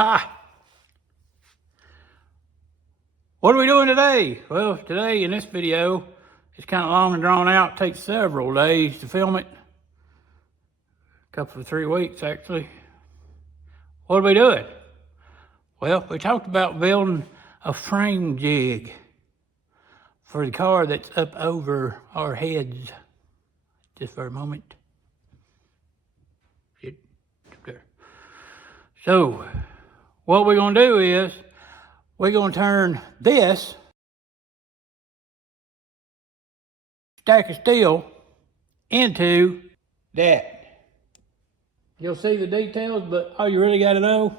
Ha! What are we doing today? Well, today in this video, it's kind of long and drawn out. It takes several days to film it. A couple of 3 weeks, actually. What are we doing? Well, we talked about building a frame jig for the car that's up over our heads. Just for a moment. Sit there. So, what we're going to do is, we're going to turn this stack of steel into that. You'll see the details, but all you really got to know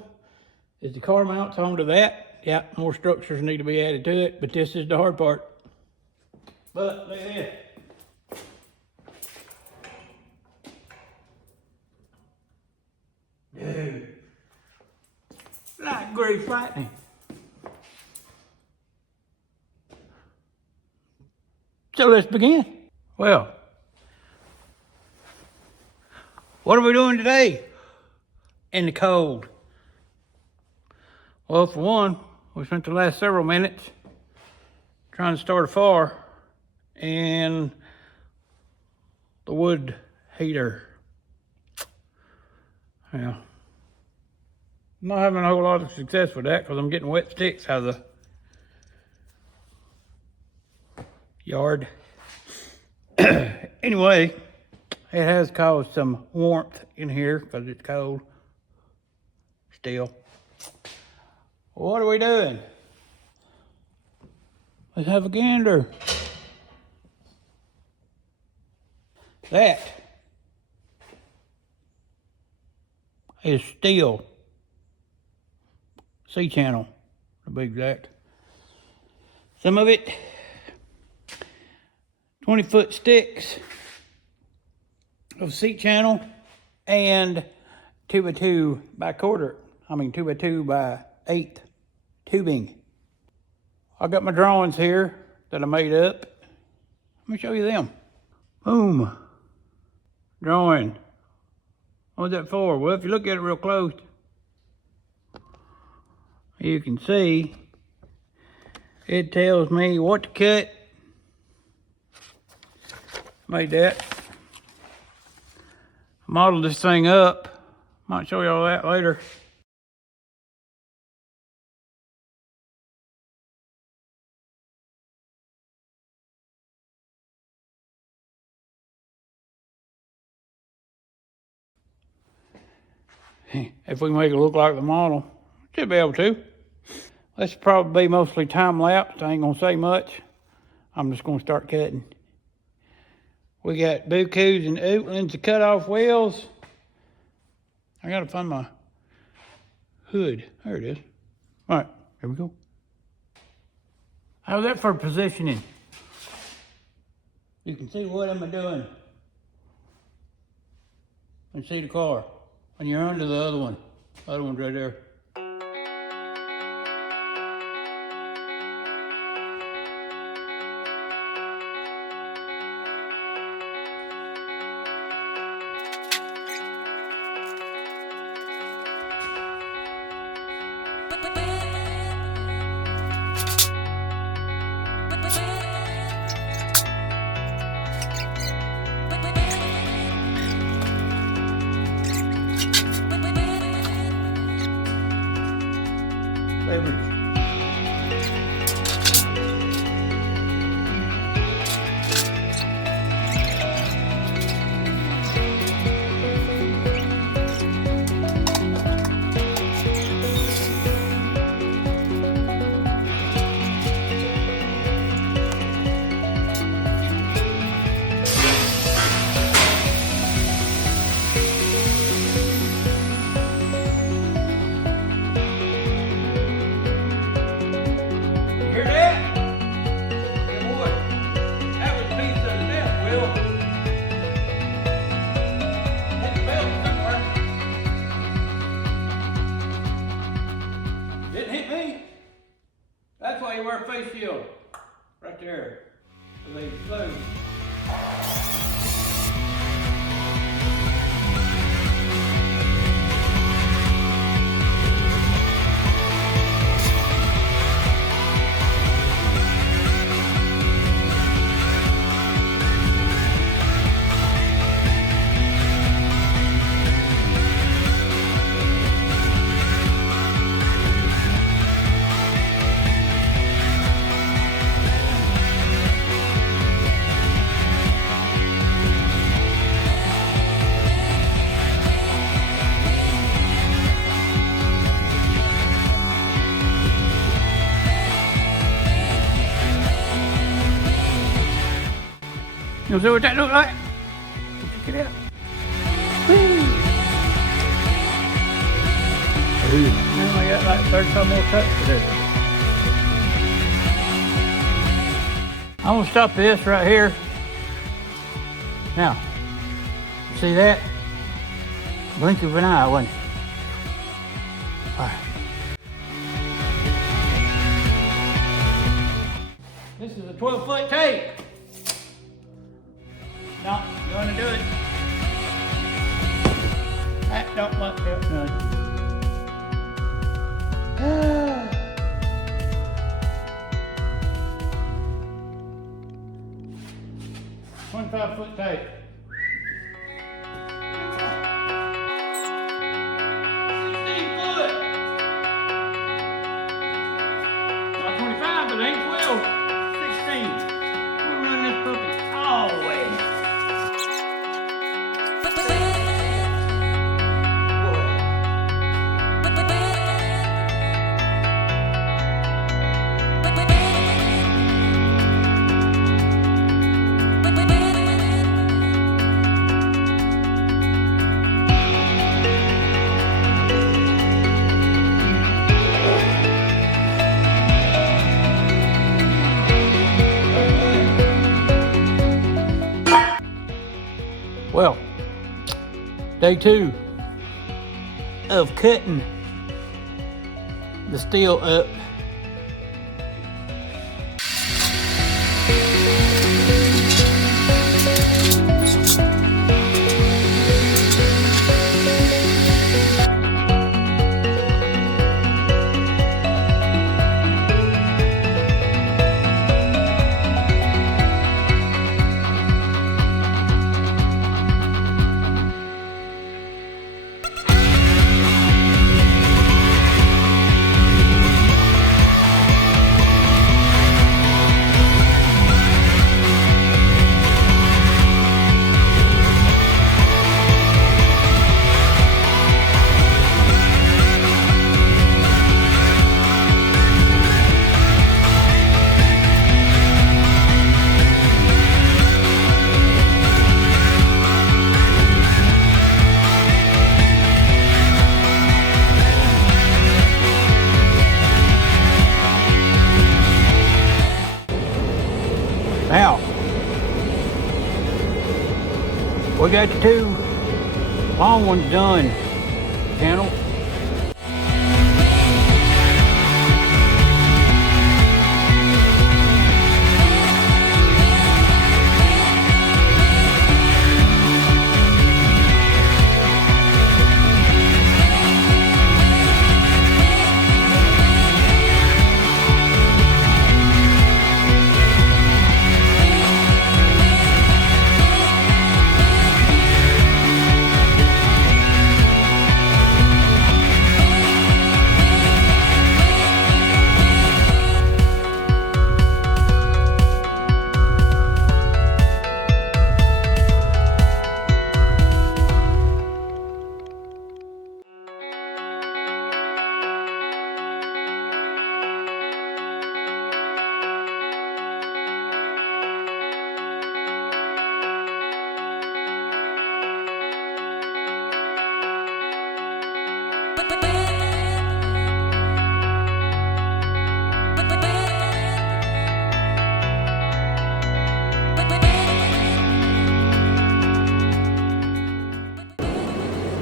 is the car mounts onto that. Yeah, more structures need to be added to it, but this is the hard part. But look at this. Dude, like grief lightning. So let's begin. Well, what are we doing today in the cold? Well, for one, we spent the last several minutes trying to start a fire in the wood heater. Yeah. I'm not having a whole lot of success with that because I'm getting wet sticks out of the yard. Anyway, it has caused some warmth in here because it's cold still. What are we doing? Let's have a gander. That is steel. C-channel, to be exact. Some of it 20-foot sticks of C-channel and 2x2 by 2x2 by 8 tubing. I got my drawings here that I made up. Let me show you them. Boom. Drawing. What's that for? Well, if you look at it real close, you can see it tells me what to cut. Made that. Modeled this thing up. Might show you all that later. If we can make it look like the model, should be able to. This will probably be mostly time lapse. I ain't gonna say much. I'm just gonna start cutting. We got bukus and ootlings to cut off wheels. I gotta find my hood. There it is. All right, here we go. How's that for positioning? You can see what I'm doing. And see the car. And you're under the other one. The other one's right there. Beverage. face shield right there. So they explode. You see what that look like? Check it out. Woo. Now I got like 35 more cuts to do. I'm gonna stop this right here. Now, see that? Blink of an eye, wasn't it? All right. This is a 12-foot tape. No, you wanna do it? That don't look good. None. 25-foot tape. 16-foot. Not 25, but it ain't 12. 16. We're running this puppy all the way. Well, day 2 of cutting the steel up. Now, we got the 2 long ones done, channel.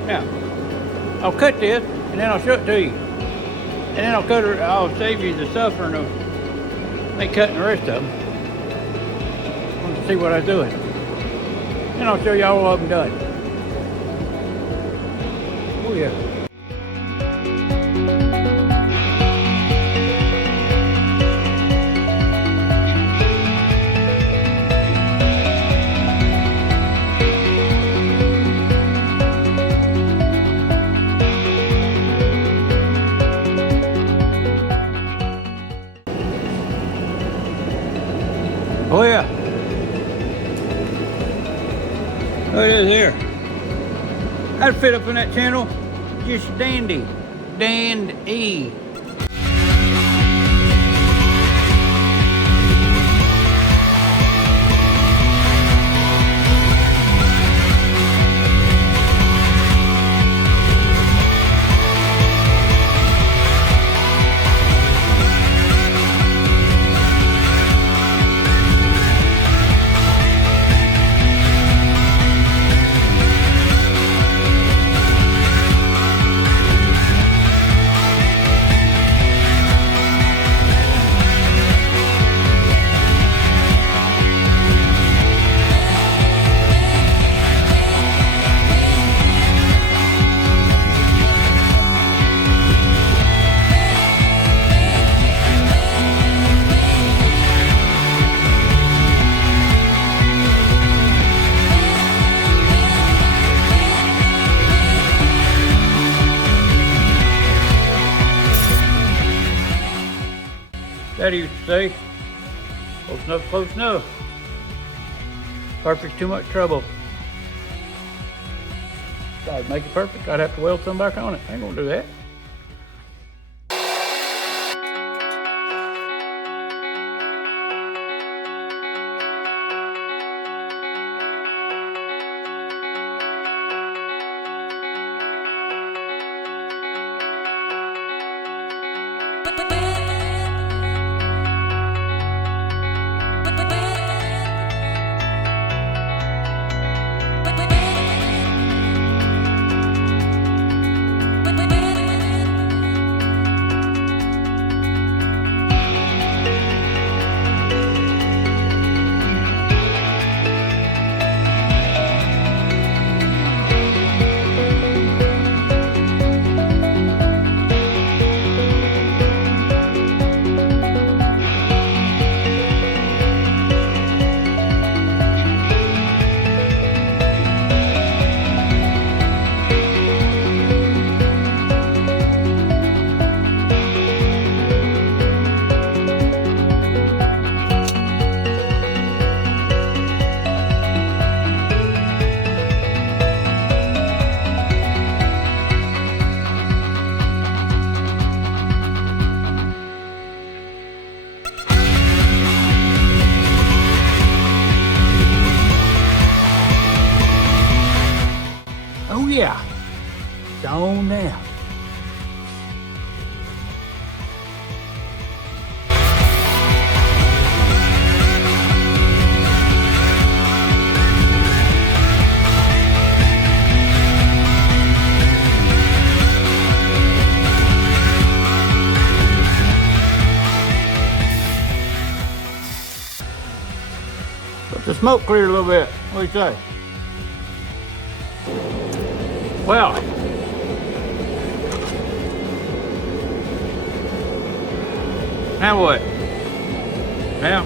Now, I'll cut this and then I'll show it to you. And then I'll save you the suffering of me cutting the rest of them. Want to see what I'm doing. Then I'll show you all of them done. Oh yeah. Oh yeah. Look at this here. That'd fit up in that channel. Just dandy. Dandy. Daddy used to say, close enough, close enough. Perfect's too much trouble. If I'd make it perfect, I'd have to weld some back on it. I ain't gonna do that. Oh yeah, it's on now. Let the smoke clear a little bit. What do you say? Well, now what? Now,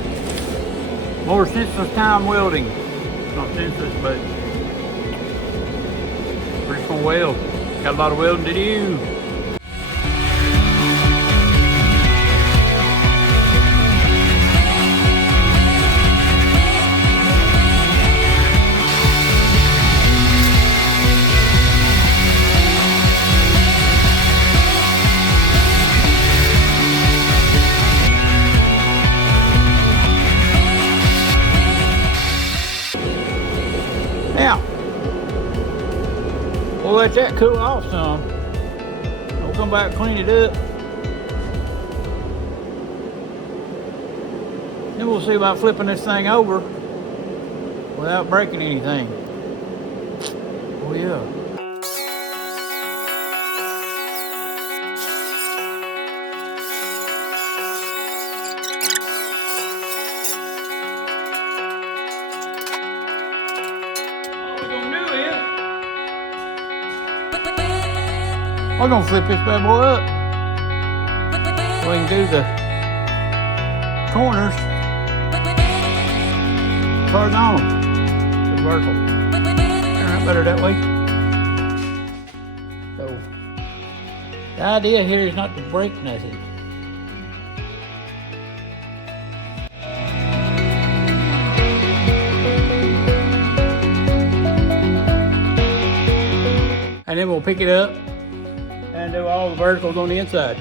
more senseless time welding. Not senseless, but we're just gonna weld. Got a lot of welding to do. Now, we'll let that cool off some. We'll come back and clean it up. Then we'll see about flipping this thing over without breaking anything. Oh yeah. We're gonna flip this bad boy up. We can do the corners horizontal, the vertical. Turn out better that way. So the idea here is not to break nothing. And then we'll pick it up and do all the verticals on the inside.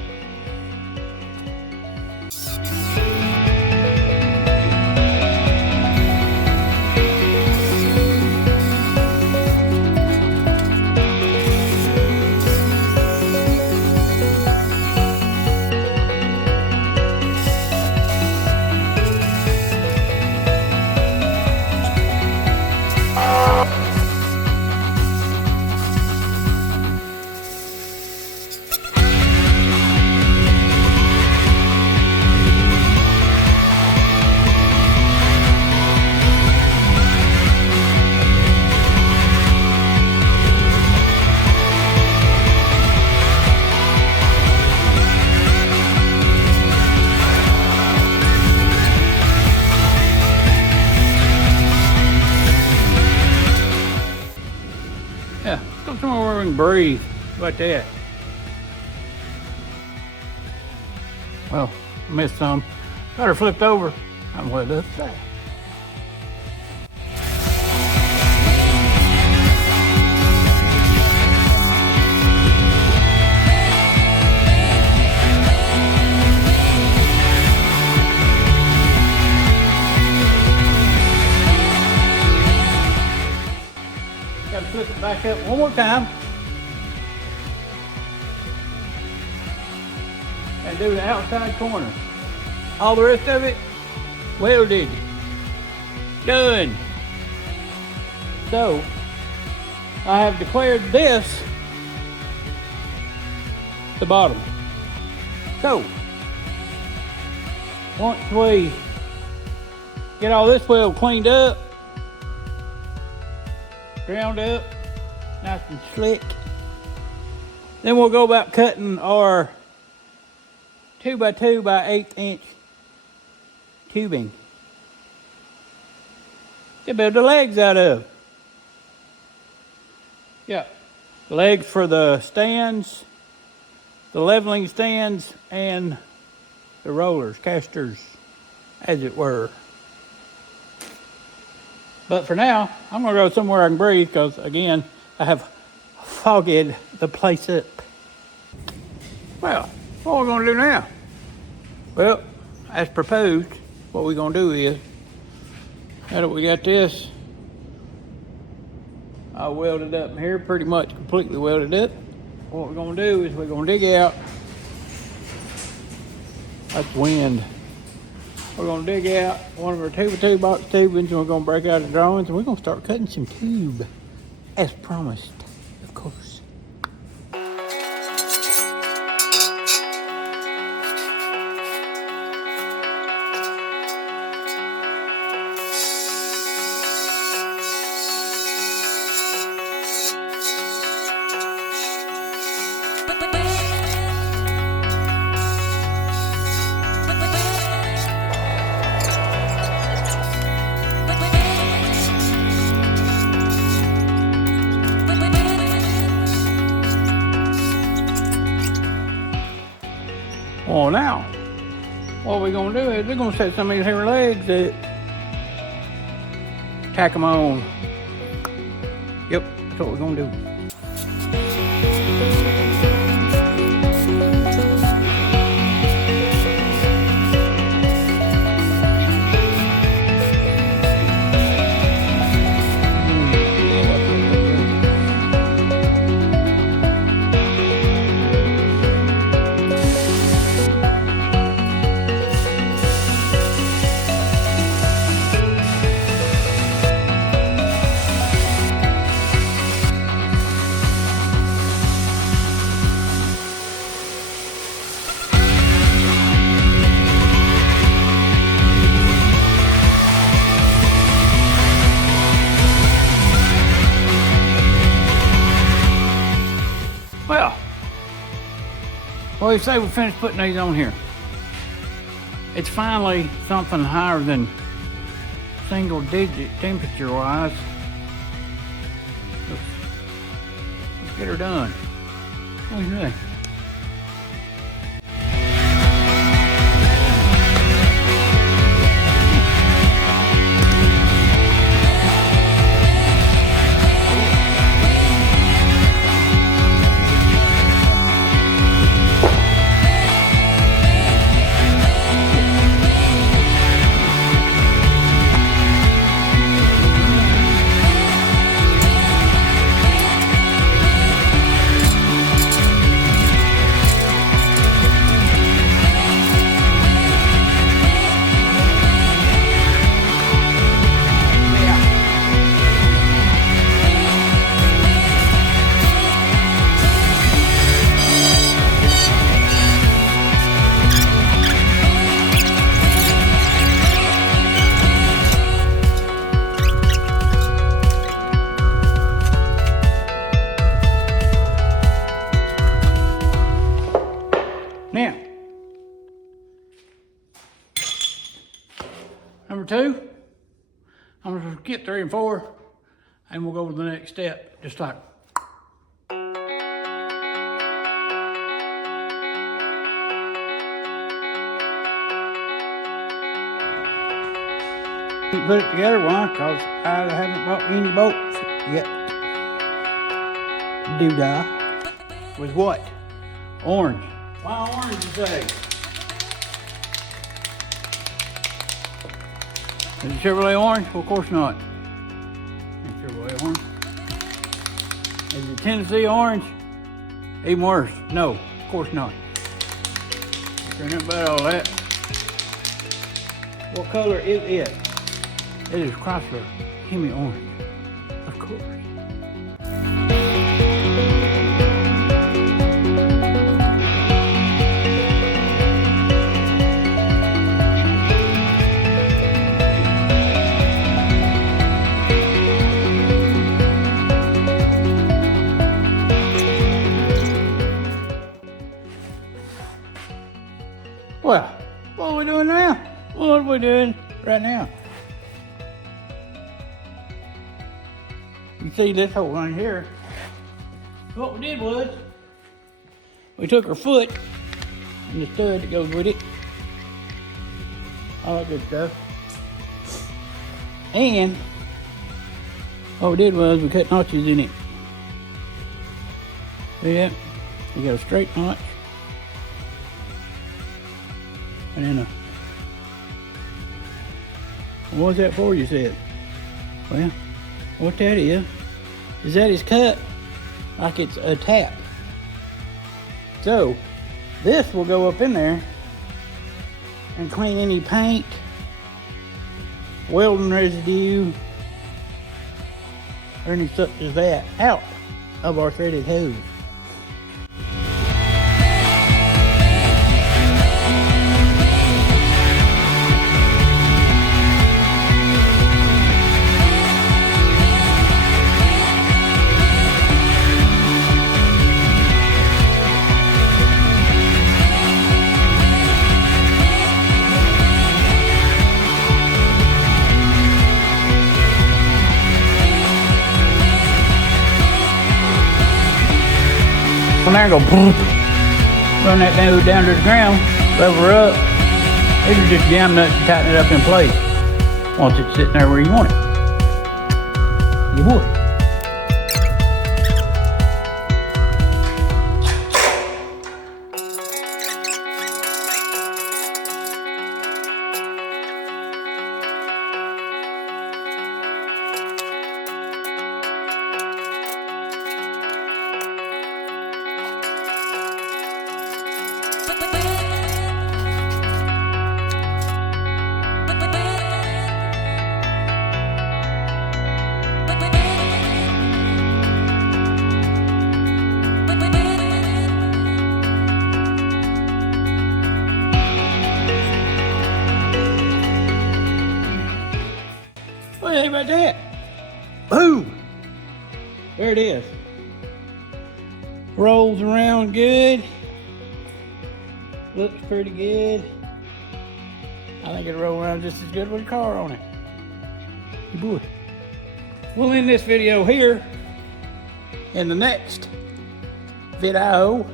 Yeah, let's go somewhere where we can breathe. How about that? Well, I missed some. Got her flipped over. I'm well up there. Got to flip it back up one more time. And do the outside corner. All the rest of it, welded. Done. So, I have declared this the bottom. So, once we get all this weld cleaned up, ground up, nice and slick, then we'll go about cutting our 2x2 by 1/8 tubing to build the legs out of. Yeah, legs for the stands, the leveling stands, and the rollers, casters, as it were. But for now, I'm gonna go somewhere I can breathe because, again, I have fogged the place up. Well, what are we gonna do now? Well, as proposed, what we're gonna do is, now that we got this, I welded up here, pretty much completely welded up. What we're gonna do is we're gonna dig out, that's wind. We're gonna dig out one of our 2x2 box tubings and we're gonna break out the drawings and we're gonna start cutting some tube, as promised, of course. Well, now, what we're gonna do is we're gonna set some of these here legs that tack them on. Yep, that's what we're gonna do. Well, what do you say we finish putting these on here? It's finally something higher than single digit temperature wise. Let's get her done. What do you think? Now, number two, I'm gonna skip 3 and 4, and we'll go to the next step, just like. Put it together, why? Because I haven't bought any bolts yet. Doodah. With what? Orange. Why orange, you say? Is it Chevrolet orange? Well, of course not. Ain't Chevrolet orange. Is it Tennessee orange? Even worse. No, of course not. Turn about all that. What color is it? It is Chrysler Hemi orange. Of course. Well, what are we doing now? What are we doing right now? You see this hole right here. What we did was, we took our foot and the stud that goes with it, all that good stuff. And what we did was we cut notches in it. See that? You got a straight notch. And then what was that for, you said? Well, what that is that it's cut like it's a tap. So this will go up in there and clean any paint, welding residue, or any such as that out of our threaded hose. When I go boom, run that down to the ground, level her up, you can just jam nuts and tighten it up in place once it's sitting there where you want it. You would. What do you think about that? Boom! There it is. Rolls around good. Looks pretty good. I think it'll roll around just as good with a car on it. You would. We'll end this video here. In the next video,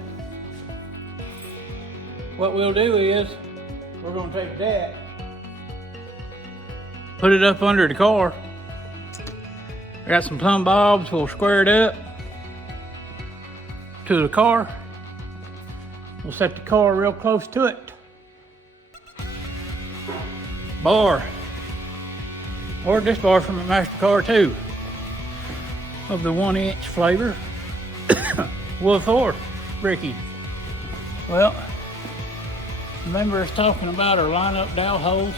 what we'll do is we're going to take that, put it up under the car. I got some plumb bobs. We'll square it up to the car. We'll set the car real close to it. Bar. Ordered this bar from a MasterCard too, of the 1-inch flavor. Wood 4 bricky. Well, remember us talking about our line-up dowel holes?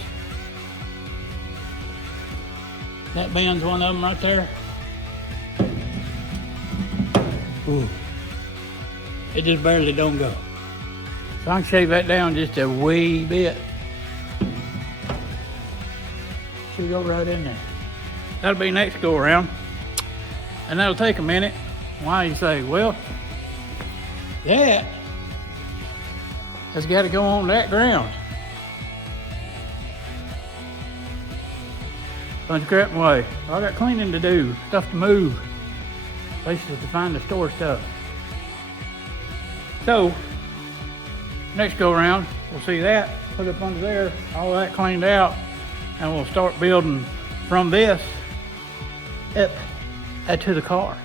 That bend's one of them right there. Ooh. It just barely don't go. So I can shave that down just a wee bit. Should go right in there. That'll be next go around. And that'll take a minute. Why, you say? Well, that has got to go on that ground. Bunch of crap away. I got cleaning to do, stuff to move, places to find to store stuff. So, next go around, we'll see that, put up under there, all that cleaned out, And we'll start building from this up to the car.